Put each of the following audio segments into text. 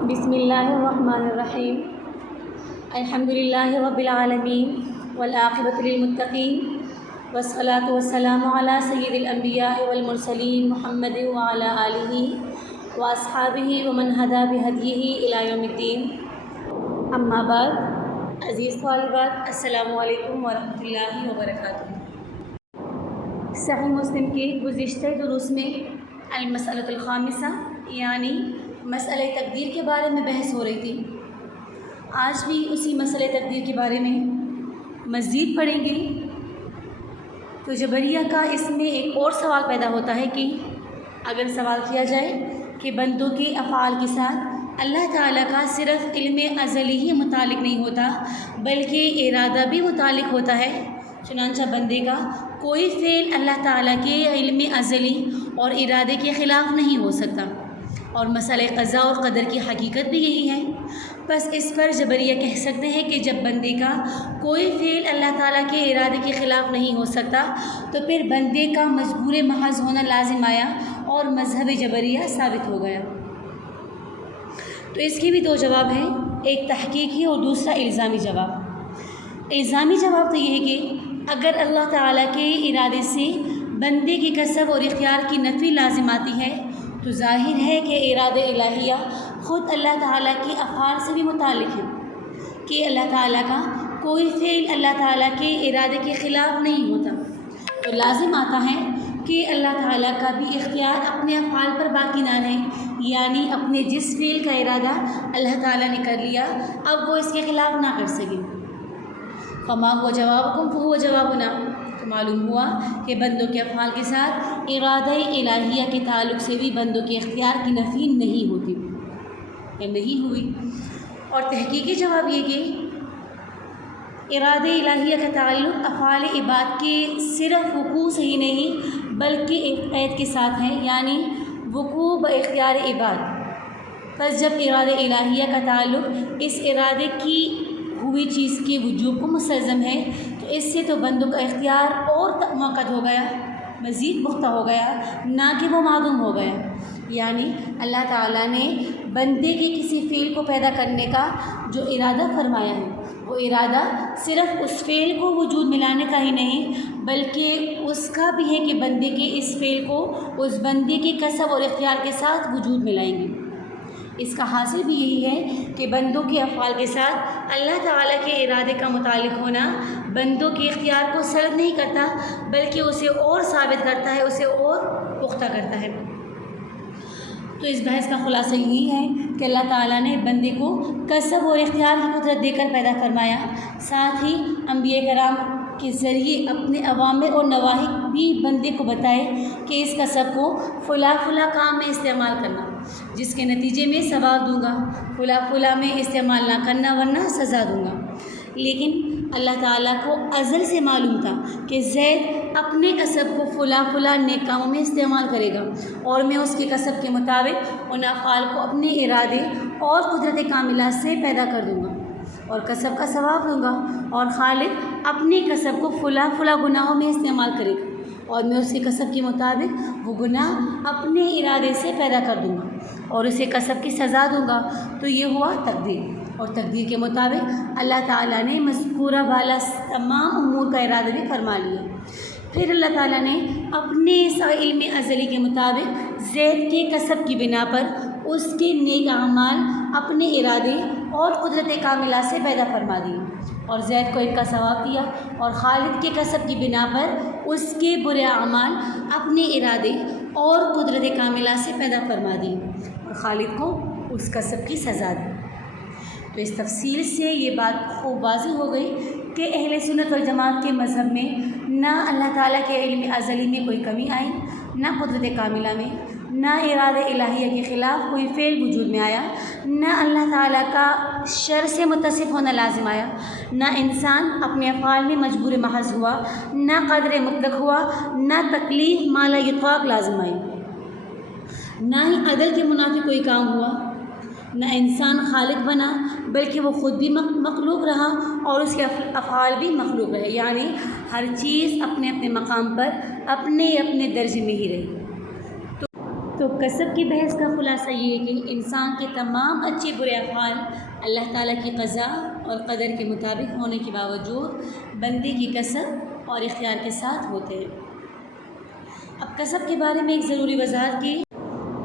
بسم اللہ الرحمن الرحیم الحمد للہ رب العالمین والعاقبۃ للمتقین والصلاة والسلام علی سید الانبیاء والمرسلین محمد وعلی آلہ واصحابہ ومن ہدی بہدیہ الی یوم الدین، اما بعد۔ عزیز طالبات، السلام علیکم ورحمۃ اللہ وبرکاتہ۔ صحیح مسلم کے گزشتہ دروس میں المسألۃ الخامسہ یعنی مسئلہ تقدیر کے بارے میں بحث ہو رہی تھی۔ آج بھی اسی مسئلہ تقدیر کے بارے میں مزید پڑھیں گے۔ تو جبریہ کا اس میں ایک اور سوال پیدا ہوتا ہے کہ اگر سوال کیا جائے کہ بندوں کے افعال کے ساتھ اللہ تعالیٰ کا صرف علم ازلی ہی متعلق نہیں ہوتا بلکہ ارادہ بھی متعلق ہوتا ہے، چنانچہ بندے کا کوئی فعل اللہ تعالیٰ کے علم ازلی اور ارادے کے خلاف نہیں ہو سکتا، اور مسئلہ قضاء اور قدر کی حقیقت بھی یہی ہے۔ بس اس پر جبریہ کہہ سکتے ہیں کہ جب بندے کا کوئی فعل اللہ تعالیٰ کے ارادے کے خلاف نہیں ہو سکتا تو پھر بندے کا مجبور محض ہونا لازم آیا اور مذہب جبریہ ثابت ہو گیا۔ تو اس کے بھی دو جواب ہیں، ایک تحقیقی اور دوسرا الزامی جواب۔ الزامی جواب تو یہ ہے کہ اگر اللہ تعالیٰ کے ارادے سے بندے کے کسب اور اختیار کی نفی لازم آتی ہے تو ظاہر ہے کہ ارادہ الہیہ خود اللہ تعالیٰ کے افعال سے بھی متعلق ہے، کہ اللہ تعالیٰ کا کوئی فعل اللہ تعالیٰ کے ارادے کے خلاف نہیں ہوتا، تو لازم آتا ہے کہ اللہ تعالیٰ کا بھی اختیار اپنے افعال پر باقی نہ رہے، یعنی اپنے جس فعل کا ارادہ اللہ تعالیٰ نے کر لیا اب وہ اس کے خلاف نہ کر سکے۔ فما ہوا جوابکم فہو جوابنا، تو معلوم ہوا کہ بندوں کے افعال کے ساتھ ارادہ الہیہ کے تعلق سے بھی بندوں کے اختیار کی نفی نہیں ہوتی یا نہیں ہوئی۔ اور تحقیقی جواب یہ کہ ارادہ الہیہ کا تعلق افعال عباد کے صرف وقوع سے ہی نہیں بلکہ ایک قید کے ساتھ ہے، یعنی وقوع باختیار عباد۔ پس جب ارادہ الہیہ کا تعلق اس ارادے کی ہوئی چیز کے وجوب کو مستلزم ہے تو اس سے تو بندوں کا اختیار اور موقت ہو گیا، مزید پختہ ہو گیا، نہ کہ وہ معدوم ہو گیا۔ یعنی اللہ تعالیٰ نے بندے کے کسی فعل کو پیدا کرنے کا جو ارادہ فرمایا ہے وہ ارادہ صرف اس فعل کو وجود ملانے کا ہی نہیں بلکہ اس کا بھی ہے کہ بندے کے اس فعل کو اس بندے کے کسب اور اختیار کے ساتھ وجود ملائیں گے۔ اس کا حاصل بھی یہی ہے کہ بندوں کے افعال کے ساتھ اللہ تعالیٰ کے ارادے کا متعلق ہونا بندوں کے اختیار کو سلب نہیں کرتا بلکہ اسے اور ثابت کرتا ہے، اسے اور پختہ کرتا ہے۔ تو اس بحث کا خلاصہ یہی ہے کہ اللہ تعالیٰ نے بندے کو کسب اور اختیار کی قدرت دے کر پیدا فرمایا، ساتھ ہی انبیاء کرام کے ذریعے اپنے اوامر اور نواہی بھی بندے کو بتائے کہ اس کسب کو فلاں فلاں کام میں استعمال کرنا، جس کے نتیجے میں ثواب دوں گا، فلاں فلاں میں استعمال نہ کرنا ورنہ سزا دوں گا۔ لیکن اللہ تعالیٰ کو ازل سے معلوم تھا کہ زید اپنے کسب کو فلاں فلاں نیک کاموں میں استعمال کرے گا اور میں اس کے کسب کے مطابق ان افعال کو اپنے ارادے اور قدرت کاملہ سے پیدا کر دوں گا اور کسب کا ثواب دوں گا، اور خالق اپنے کسب کو فلاں فلاں گناہوں میں استعمال کرے گا اور میں اس کے کسب کے مطابق وہ گناہ اپنے ارادے سے پیدا کر دوں گا اور اسے کسب کی سزا دوں گا۔ تو یہ ہوا تقدیر، اور تقدیر کے مطابق اللہ تعالیٰ نے مذکورہ بالا تمام امور کا ارادہ بھی فرما لیا۔ پھر اللہ تعالیٰ نے اپنے علم ازلی کے مطابق زید کے کسب کی بنا پر اس کے نیک اعمال اپنے ارادے اور قدرت کاملہ سے پیدا فرما دیے اور زید کو ان کا ثواب دیا، اور خالد کے کسب کی بنا پر اس کے برے اعمال اپنے ارادے اور قدرت کاملہ سے پیدا فرما دیے اور خالد کو اس کسب کی سزا دی۔ تو اس تفصیل سے یہ بات خوب واضح ہو گئی کہ اہل سنت والجماعت کے مذہب میں نہ اللہ تعالیٰ کے علم ازلی میں کوئی کمی آئی، نہ قدرت کاملہ میں، نہ ارادہ الہیہ کے خلاف کوئی فعل وجود میں آیا، نہ اللہ تعالیٰ کا شر سے متصف ہونا لازم آیا، نہ انسان اپنے افعال میں مجبور محض ہوا، نہ قدر مطلق ہوا، نہ تکلیف ما لا یطاق لازم آئی، نہ ہی عدل کے منافی کوئی کام ہوا، نہ انسان خالق بنا بلکہ وہ خود بھی مخلوق رہا اور اس کے افعال بھی مخلوق رہے، یعنی ہر چیز اپنے اپنے مقام پر اپنے اپنے درجے میں ہی رہی۔ تو کسب کی بحث کا خلاصہ یہ ہے کہ انسان کے تمام اچھے برے افعال اللہ تعالیٰ کی قضا اور قدر کے مطابق ہونے کے باوجود بندے کی کسب اور اختیار کے ساتھ ہوتے ہیں۔ اب کسب کے بارے میں ایک ضروری وضاحت کی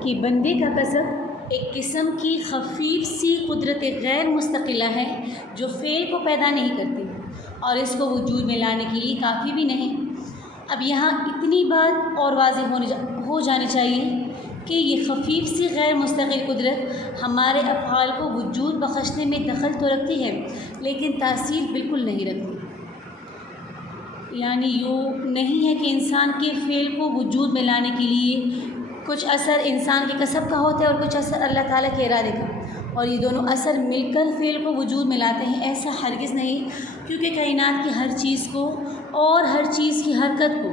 کہ بندے کا کسب ایک قسم کی خفیف سی قدرت غیر مستقلہ ہے جو فعل کو پیدا نہیں کرتی اور اس کو وجود میں لانے کے لیے کافی بھی نہیں۔ اب یہاں اتنی بات اور واضح ہو جانی چاہیے کہ یہ خفیف سی غیر مستقل قدرت ہمارے افعال کو وجود بخشنے میں دخل تو رکھتی ہے لیکن تاثیر بالکل نہیں رکھتی۔ یعنی یوں نہیں ہے کہ انسان کے فعل کو وجود میں لانے کے لیے کچھ اثر انسان کے کسب کا ہوتا ہے اور کچھ اثر اللہ تعالیٰ کے ارادے کا، اور یہ دونوں اثر مل کر فعل کو وجود میں لاتے ہیں، ایسا ہرگز نہیں، کیونکہ کائنات کی ہر چیز کو اور ہر چیز کی حرکت کو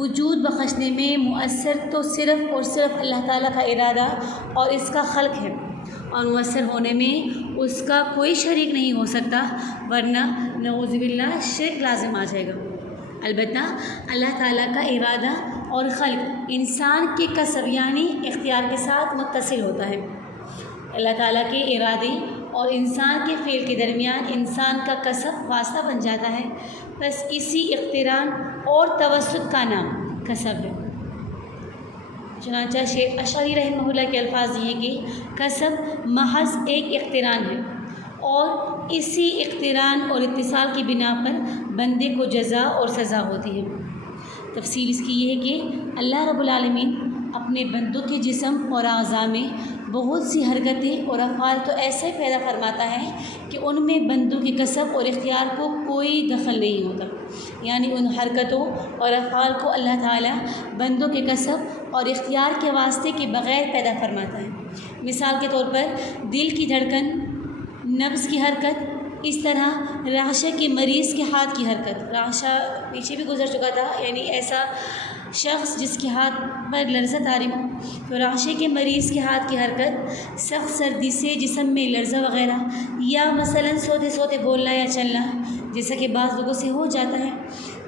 وجود بخشنے میں مؤثر تو صرف اور صرف اللہ تعالیٰ کا ارادہ اور اس کا خلق ہے، اور مؤثر ہونے میں اس کا کوئی شریک نہیں ہو سکتا، ورنہ نعوذ باللہ شرک لازم آ جائے گا۔ البتہ اللہ تعالیٰ کا ارادہ اور خلق انسان کے کسب یعنی اختیار کے ساتھ متصل ہوتا ہے۔ اللہ تعالیٰ کے ارادے اور انسان کے فعل کے درمیان انسان کا کسب واسطہ بن جاتا ہے، بس اسی اقتران اور توسط کا نام کسب ہے۔ چنانچہ شیخ اشعری رحمہ اللہ کے الفاظ یہ کہ کسب محض ایک اقتران ہے اور اسی اقتران اور اتصال کی بنا پر بندے کو جزا اور سزا ہوتی ہے۔ تفصیل اس کی یہ ہے کہ اللہ رب العالمین اپنے بندوں کے جسم اور اعضاء میں بہت سی حرکتیں اور افعال تو ایسے پیدا فرماتا ہے کہ ان میں بندوں کے کسب اور اختیار کو کوئی دخل نہیں ہوتا، یعنی ان حرکتوں اور افعال کو اللہ تعالیٰ بندوں کے کسب اور اختیار کے واسطے کے بغیر پیدا فرماتا ہے۔ مثال کے طور پر دل کی دھڑکن، نبض کی حرکت، اس طرح رعشہ کے مریض کے ہاتھ کی حرکت، رعشہ پیچھے بھی گزر چکا تھا، یعنی ایسا شخص جس کے ہاتھ پر لرزہ طاری ہو، تو رعشے کے مریض کے ہاتھ کی حرکت، سخت سردی سے جسم میں لرزہ وغیرہ، یا مثلاً سوتے سوتے بولنا یا چلنا جیسا کہ بعض لوگوں سے ہو جاتا ہے،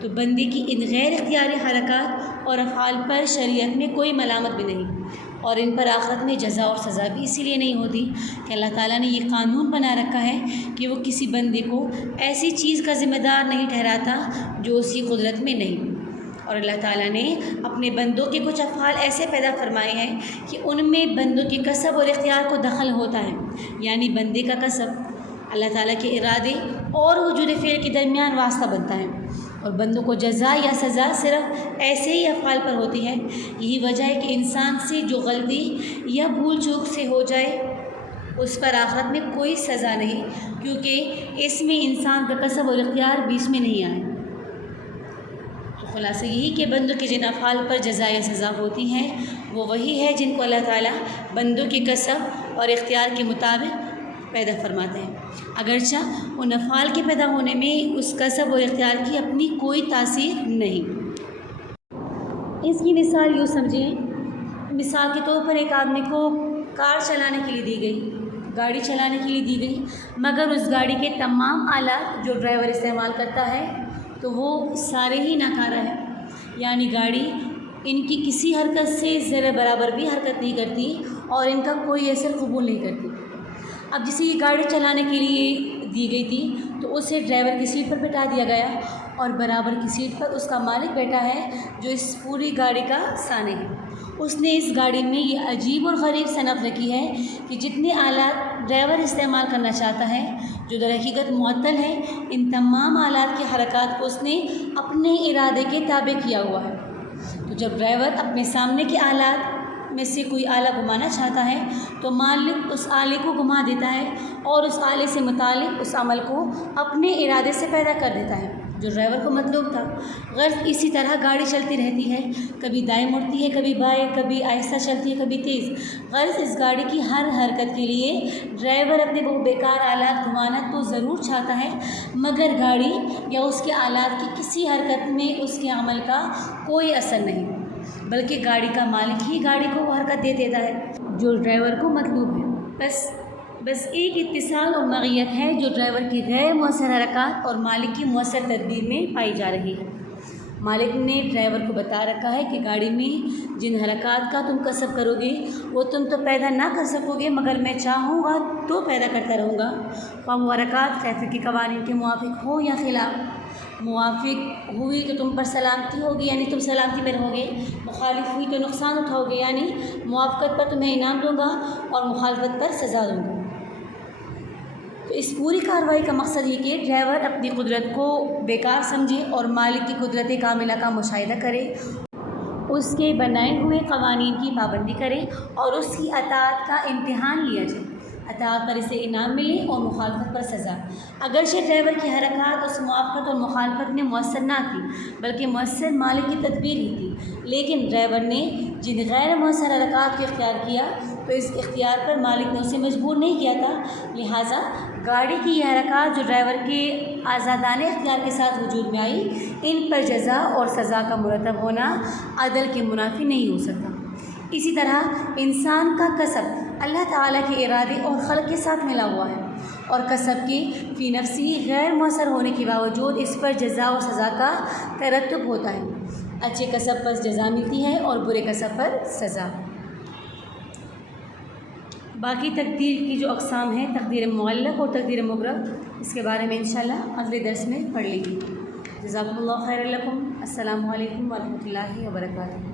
تو بندے کی ان غیر اختیاری حرکات اور افعال پر شریعت میں کوئی ملامت بھی نہیں، اور ان پر آخرت میں جزا اور سزا بھی اسی لیے نہیں ہوتی کہ اللہ تعالیٰ نے یہ قانون بنا رکھا ہے کہ وہ کسی بندے کو ایسی چیز کا ذمہ دار نہیں ٹھہراتا جو اس کی قدرت میں نہیں، اور اللہ تعالیٰ نے اپنے بندوں کے کچھ افعال ایسے پیدا فرمائے ہیں کہ ان میں بندوں کے کسب اور اختیار کو دخل ہوتا ہے، یعنی بندے کا کسب اللہ تعالیٰ کے ارادے اور وجود فعل کے درمیان واسطہ بنتا ہے، اور بندوں کو جزا یا سزا صرف ایسے ہی افعال پر ہوتی ہے۔ یہی وجہ ہے کہ انسان سے جو غلطی یا بھول چوک سے ہو جائے اس پر آخرت میں کوئی سزا نہیں، کیونکہ اس میں انسان کا کسب اور اختیار بیچ میں نہیں آئے۔ تو خلاصہ یہی کہ بندوں کے جن افعال پر جزا یا سزا ہوتی ہیں وہ وہی ہے جن کو اللہ تعالیٰ بندوں کے کسب اور اختیار کے مطابق پیدا فرماتے ہیں، اگرچہ ان افعال کے پیدا ہونے میں اس کسب اور اختیار کی اپنی کوئی تاثیر نہیں۔ اس کی مثال یوں سمجھیں، مثال کے طور پر ایک آدمی کو کار چلانے کے لیے دی گئی، گاڑی چلانے کے لیے دی گئی، مگر اس گاڑی کے تمام آلات جو ڈرائیور استعمال کرتا ہے تو وہ سارے ہی ناکارہ ہیں، یعنی گاڑی ان کی کسی حرکت سے ذرہ برابر بھی حرکت نہیں کرتی اور ان کا کوئی اثر قبول نہیں کرتی۔ اب جسے یہ گاڑی چلانے کے لیے دی گئی تھی تو اسے ڈرائیور کی سیٹ پر بٹھا دیا گیا اور برابر کی سیٹ پر اس کا مالک بیٹھا ہے جو اس پوری گاڑی کا سانح ہے۔ اس نے اس گاڑی میں یہ عجیب اور غریب صنعت رکھی ہے کہ جتنے آلات ڈرائیور استعمال کرنا چاہتا ہے جو در حقیقت معطل ہے، ان تمام آلات کی حرکات کو اس نے اپنے ارادے کے تابع کیا ہوا ہے۔ تو جب ڈرائیور اپنے سامنے کے آلات میں سے کوئی آلہ گھمانا چاہتا ہے تو مالک اس آلے کو گھما دیتا ہے اور اس آلے سے متعلق اس عمل کو اپنے ارادے سے پیدا کر دیتا ہے جو ڈرائیور کو مطلوب تھا۔ غرض اسی طرح گاڑی چلتی رہتی ہے، کبھی دائیں مڑتی ہے، کبھی بائیں، کبھی آہستہ چلتی ہے، کبھی تیز۔ غرض اس گاڑی کی ہر حرکت کے لیے ڈرائیور اپنے وہ بیکار آلات گھمانا تو ضرور چاہتا ہے، مگر گاڑی یا اس کے آلات کی کسی حرکت میں اس کے عمل کا کوئی اثر نہیں، بلکہ گاڑی کا مالک ہی گاڑی کو وہ حرکت دے دیتا ہے جو ڈرائیور کو مطلوب ہے۔ بس ایک اتصال اور معیت ہے جو ڈرائیور کی غیر مؤثر حرکات اور مالک کی مؤثر تدبیر میں پائی جا رہی ہے۔ مالک نے ڈرائیور کو بتا رکھا ہے کہ گاڑی میں جن حرکات کا تم کسب کرو گے وہ تم تو پیدا نہ کر سکو گے، مگر میں چاہوں گا تو پیدا کرتا رہوں گا۔ وہ حرکات ٹریفک کے قوانین کے موافق ہو یا خلاف، موافق ہوئی تو تم پر سلامتی ہوگی یعنی تم سلامتی میں رہو گے، مخالف ہوئی تو نقصان اٹھاؤ گے یعنی موافقت پر تمہیں انعام دوں گا اور مخالفت پر سزا دوں گا۔ تو اس پوری کارروائی کا مقصد یہ کہ ڈرائیور اپنی قدرت کو بیکار سمجھے اور مالک کی قدرت کاملہ کا مشاہدہ کرے، اس کے بنائے ہوئے قوانین کی پابندی کرے اور اس کی اطاعت کا امتحان لیا جائے، اطاعت پر اسے انعام ملے اور مخالفت پر سزا۔ اگرچہ ڈرائیور کی حرکات اس موافقت اور مخالفت نے مؤثر نہ کی بلکہ مؤثر مالک کی تدبیر ہی تھی، لیکن ڈرائیور نے جن غیر مؤثر حرکات کو اختیار کیا تو اس اختیار پر مالک نے اسے مجبور نہیں کیا تھا، لہٰذا گاڑی کی یہ حرکات جو ڈرائیور کے آزادانہ اختیار کے ساتھ وجود میں آئی، ان پر جزا اور سزا کا مرتب ہونا عدل کے منافی نہیں ہو سکتا۔ اسی طرح انسان کا کسب اللہ تعالیٰ کے ارادے اور خلق کے ساتھ ملا ہوا ہے، اور کسب کے فی نفسی غیر مؤثر ہونے کے باوجود اس پر جزا اور سزا کا ترتب ہوتا ہے۔ اچھے کسب پر جزا ملتی ہے اور برے کسب پر سزا۔ باقی تقدیر کی جو اقسام ہیں، تقدیر معلق اور تقدیر مبرم، اس کے بارے میں انشاءاللہ اگلے درس میں پڑھ لیں گے۔ جزاکم اللہ خیر لکم۔ السلام علیکم ورحمۃ اللہ وبرکاتہ۔